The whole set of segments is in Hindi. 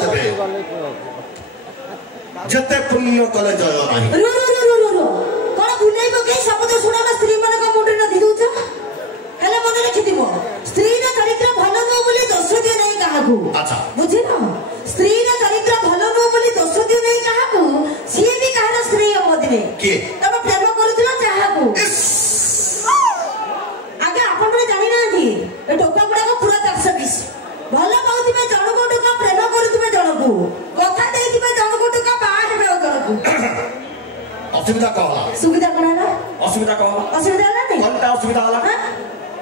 देवे जते पुण्य कले जय नाही रो कोन भुलाई पके शब्द सुना स्त्री मन का मुंडे न दी दोछ हेले मन रखिदिबो स्त्री रा चरित्र भलो न बोली दोष दियो नै काहाकू अच्छा बुझिनो स्त्री रा चरित्र भलो न बोली दोष दियो नै काहाकू सिए भी काहार स्त्री हो दिने के तब प्रेम करूथिला काहाकू आगे आपन रे जानि ना थी ए टोका पडा को पूरा 420 भलो पाउथिबे जणको टोका प्रेम करूथिबे जणको कथा देथिबे जणको टोका बाहर हेबे जणको असुविधा कहला सुविधा कोन हला असुविधा कहला असुविधा हला नै कोनटा असुविधा हला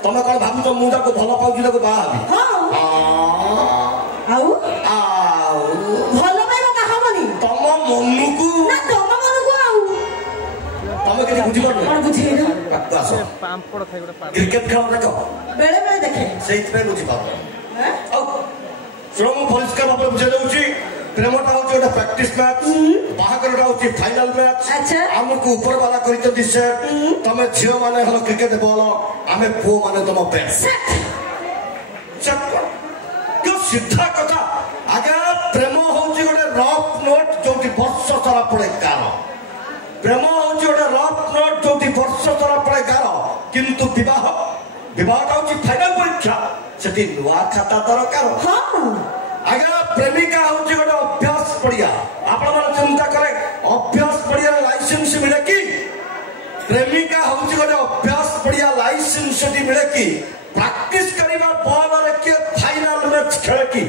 तमे कोन भाबुछ मु ताको भलो पाउछि ताको बाहा हबी हां आउ भलो पाइबो कहाबनी तम मनुकु ना तम मनुकु आउ तमे केति बुझि परनो कोन बुझेना आकाश पाम्पड़ खाइ गोटे क्रिकेट खेल देखो बेले बेले देखे सेइत पे बुझि पाबो हैं औ श्रम परिष्कार भाबे बुझे दउछि प्रेमटा होछि ओटा प्रैक्टिस मैच बाहाकरटा होछि फाइनल मैच अच्छा हमकु ऊपर वाला करितो दिसे तमे झियो माने हलो क्रिकेट बॉल आमे पो माने तम बैट चक क्यों सिद्धा कथा आगे प्रेम होछि ओटे रफ नोट जोटी वर्ष सारा पड़े गार प्रेम होछि ओटे रफ नोट जोटी वर्ष सारा पड़े गार किंतु विवाहटा होछि फाइनल परीक्षा सेठी नुआ खाता दरकार हां आगे प्रेमिका होछि गोटे अभ्यास पड़िया आपण मन चिंता करे अभ्यास पड़िया लाइसेंस मिले कि प्रेमिका होछि गोटे अभ्यास पड़िया लाइसेंस सेठी मिले कि प्रैक्टिस करिबा बॉल रे के फाइनल मैच खेले कि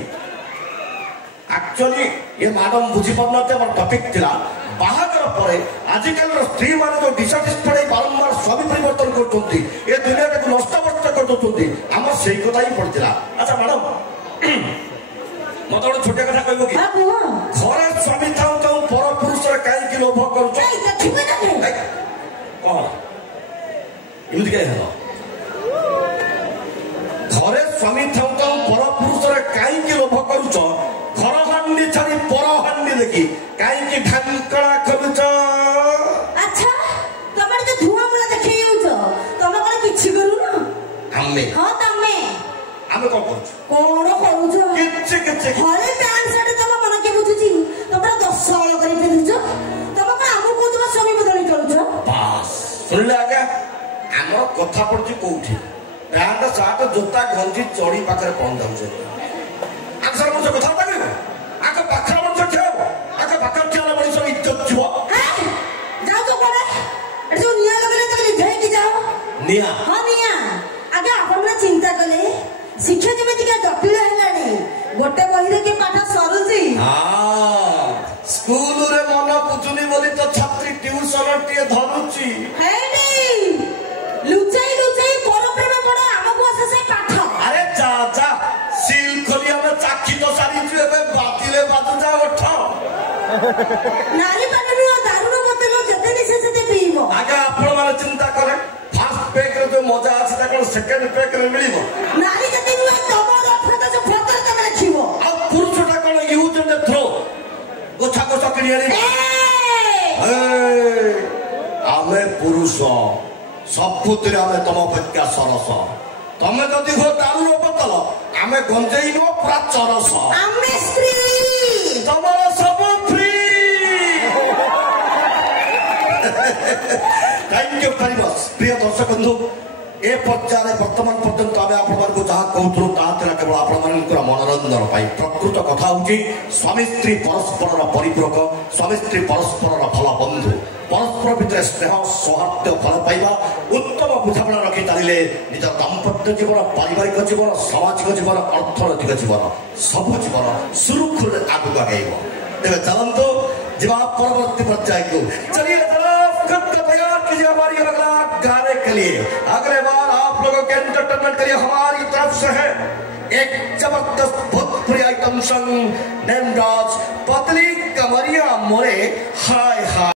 एक्चुअली ये मैडम बुझी पड़नते हमर टॉपिक थिला बाहाकर परे आजकल स्त्री माने जो डिसैटिस्फाइड बारंबार स्वामी परिवर्तन करतोंती ए दुनिया को नष्ट करतोंती हमर सेही कथा ही पड़तिला अच्छा मैडम मत गोटे छोटे कथा कहबो कि घरे स्वामी थाउ थाउ पर पुरुष रे काई कि लोभ करू छ कोन इमति काई हलो घरे स्वामी थाउ थाउ पर पुरुष रे काई कि लोभ करू छ घर हांडी छाड़ी पर हांडी देखि काई कि ढांकड़ा करू छ अच्छा तमे तो धुआं मुला देखै जाउ छ तमे कोन किछि करू ना हम्मे हां तमे आमे कोन करू कोन करू छ किछि हरे पैंट शर्ट तमे मन के बुझुची तमे 10 साल करी फेरु छ तमे कोन हमु को तुम स्वामी बदली करू छ बस सुनले आगे हमर कथा पड़छि कोठी पैंट शर्ट जूता गंजी चोड़ी पाखरे पहुंच जाउ छ अक्सर मुझे कथा कहबो आके पाखर मन छ आके पाखर चला बड़ी सब इज्जत छुआ जाओ तो कोन ए जो निया लगले तकली धै कि जाओ निया हां निया आगे आपण मन चिंता कले शिक्षा जेमिति का जटिल हेलानी गोटे बही रे के पाठ सरुची हां स्कूल रे मन पुजुनी बोली तो छात्री ट्यूशन टिए धरुची हेडी लुचाई पर प्रेम पड़ा हमको से पाठ अरे जा जा सील खोलिया में चाखी तो सारी छु एबे बातिले बाजू जा उठ नारी पानी दारुण बोतल जते निसे जते पीबो आगे आपण माने चिंता करे फर्स्ट पैक रे जो मजा আছে ता कोन सेकंड पैक रे मिलिबो नारी जते नुआ तमर फटा जो फटा तमे रखिबो आ पुरुषटा कोन यूज एंड थ्रो गोछा गोछा किनियानी आमे पुरुष सबुतरे आमे तम अपेक्षा सरस तमे जदि हो दारुण बोतल आमे गंजेई नो पूरा चरस आमे स्त्री तमर सब free thank you very much प्रिय दर्शक बंधु ए पर्याय वर्तमान पर्यंत आमे आपण मानकु जहा कहउथु ता तेरा केवल आपण मानकर मनोरंजन पाई प्रकृत कथा होची स्वामी स्त्री परस्पर परिपूरक स्वामी स्त्री परस्पर भल बंधु परस्पर भितर स्नेह सौहार्द फल पाइबा उत्तम बुझापड़ा रखि तारिले निज दाम्पत्य जीवन पारिवारिक जीवन सामाजिक जीवन अर्थनैतिक जीवन सब जीवन सुरुखुर आगु आगेइबो तेरे चलंतो जीवा परवर्ती पर्याय को चलिए खुद का तैयार कीजिए हमारी अगला गाने के लिए अगले बार आप लोगों के एंटरटेनमेंट के लिए हमारी तरफ से है एक जबरदस्त भोजपुरी आइटम सॉन्ग नेमराज पतली कमरिया मोरे हाय हाय।